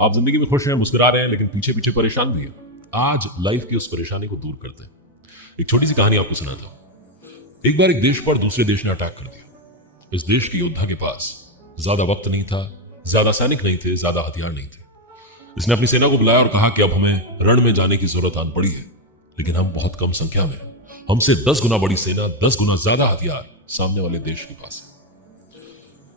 आप जिंदगी में खुश हैं, मुस्कुरा रहे हैं, लेकिन पीछे पीछे परेशान भी हैं। आज लाइफ की उस परेशानी को दूर करते हैं। एक छोटी सी कहानी आपको सुनाता हूं। एक बार एक देश पर दूसरे देश ने अटैक कर दिया। इस देश के योद्धा के पास ज्यादा वक्त नहीं था, ज्यादा सैनिक नहीं थे, ज्यादा हथियार नहीं थे। इसने अपनी सेना को बुलाया और कहा कि अब हमें रण में जाने की जरूरत आन पड़ी है, लेकिन हम बहुत कम संख्या में हैं। हमसे 10 गुना बड़ी सेना, 10 गुना ज्यादा हथियार सामने वाले देश के पास है।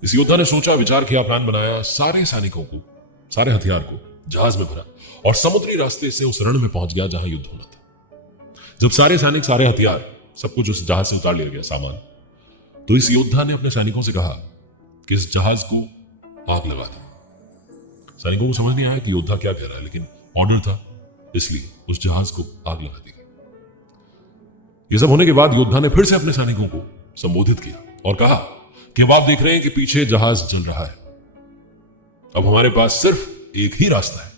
इस योद्धा ने सोचा, विचार किया, प्लान बनाया, सारे सैनिकों को, सारे हथियार को जहाज में भरा और समुद्री रास्ते से उस रण में पहुंच गया जहां युद्ध होना था। जब सारे सैनिक, सारे हथियार, सब कुछ उस जहाज से उतार लिया गया सामान, तो इस योद्धा ने अपने सैनिकों से कहा कि इस जहाज को आग लगा दो। सैनिकों को समझ नहीं आया कि योद्धा क्या कह रहा है, लेकिन ऑर्डर था, इसलिए उस जहाज को आग लगा दी गई। ये सब होने के बाद योद्धा ने फिर से अपने सैनिकों को संबोधित किया और कहा कि अब आप देख रहे हैं कि पीछे जहाज जल रहा है। अब हमारे पास सिर्फ एक ही रास्ता है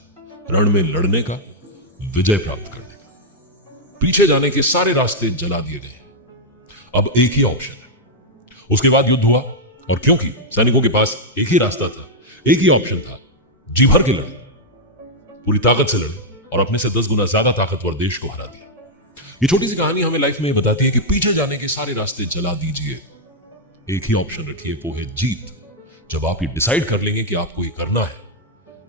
रण में लड़ने का, विजय प्राप्त करने का। पीछे जाने के सारे रास्ते जला दिए गए हैं। अब एक ही ऑप्शन है। उसके बाद युद्ध हुआ, और क्योंकि सैनिकों के पास एक ही रास्ता था, एक ही ऑप्शन था, जी भर के लड़े, पूरी ताकत से लड़े और अपने से 10 गुना ज्यादा ताकतवर देश को हरा दिया। ये छोटी सी कहानी हमें लाइफ में बताती है कि पीछे जाने के सारे रास्ते जला दीजिए, एक ही ऑप्शन रखिए, वो है जीत। जब आप ये डिसाइड कर लेंगे कि आपको ये करना है,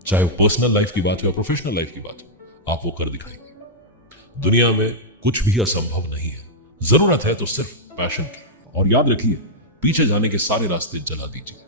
चाहे वो पर्सनल लाइफ की बात हो या प्रोफेशनल लाइफ की बात हो, आप वो कर दिखाएंगे। दुनिया में कुछ भी असंभव नहीं है। जरूरत है तो सिर्फ पैशन की। और याद रखिए, पीछे जाने के सारे रास्ते जला दीजिए।